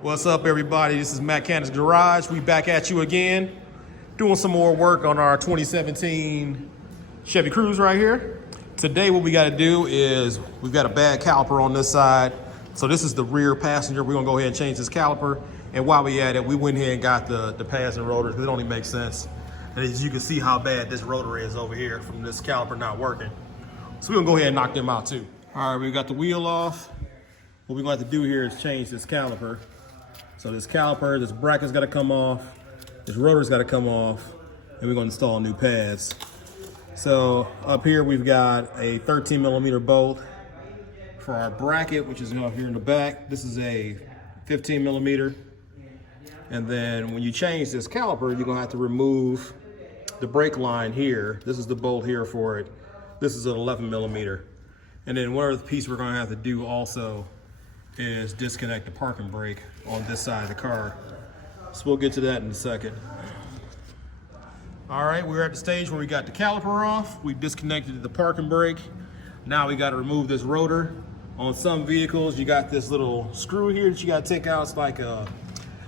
What's up, everybody? This is Machanix Garage. We back at you again, doing some more work on our 2017 Chevy Cruze right here. Today, what we got to do is we've got a bad caliper on this side. So this is the rear passenger. We're gonna go ahead and change this caliper. And while we at it, we went ahead and got the pads and rotors because it only makes sense. And as you can see how bad this rotor is over here from this caliper not working. So we're gonna go ahead and knock them out too. All right, we got the wheel off. What we're going to have to do here is change this caliper. So this caliper, this bracket's got to come off, this rotor's got to come off, and we're going to install new pads. So up here we've got a 13 millimeter bolt for our bracket, which is up here in the back. This is a 15 millimeter. And then when you change this caliper, you're going to have to remove the brake line here. This is the bolt here for it. This is an 11 millimeter. And then one other piece we're going to have to do also is disconnect the parking brake on this side of the car. So we'll get to that in a second. All right, we're at the stage where we got the caliper off. We've disconnected the parking brake. Now we got to remove this rotor. On some vehicles, you got this little screw here that you got to take out. It's like a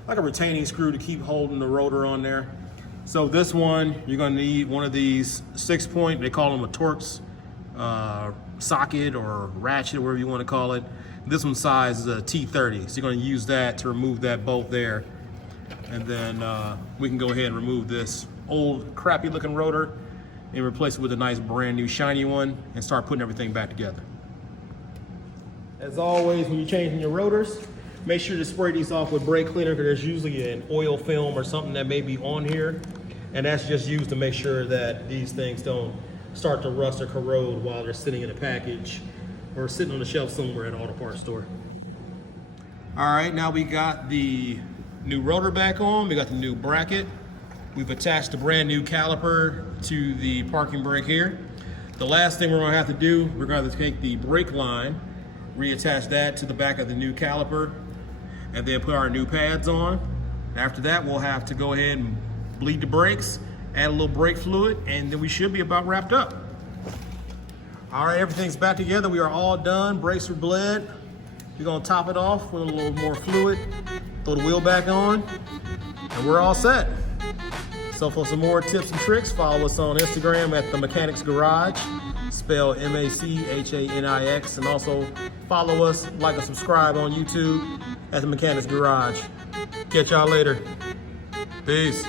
retaining screw to keep holding the rotor on there. So this one, you're going to need one of these 6-point, they call them a Torx socket or ratchet, whatever you want to call it. This one's size is a T30, so you're going to use that to remove that bolt there. And then we can go ahead and remove this old crappy looking rotor and replace it with a nice brand new shiny one and start putting everything back together. As always, when you're changing your rotors, make sure to spray these off with brake cleaner because there's usually an oil film or something that may be on here. And that's just used to make sure that these things don't start to rust or corrode while they're sitting in a package or sitting on the shelf somewhere at an auto parts store. All right, now we got the new rotor back on. We got the new bracket. We've attached a brand new caliper to the parking brake here. The last thing we're gonna have to do, we're gonna have to take the brake line, reattach that to the back of the new caliper, and then put our new pads on. After that, we'll have to go ahead and bleed the brakes, add a little brake fluid, and then we should be about wrapped up. All right, everything's back together. We are all done. Brakes are bled. We're gonna top it off with a little more fluid, throw the wheel back on, and we're all set. So for some more tips and tricks, follow us on Instagram at the Machanix Garage, spelled M-A-C-H-A-N-I-X, and also follow us, like and subscribe on YouTube at the Machanix Garage. Catch y'all later. Peace.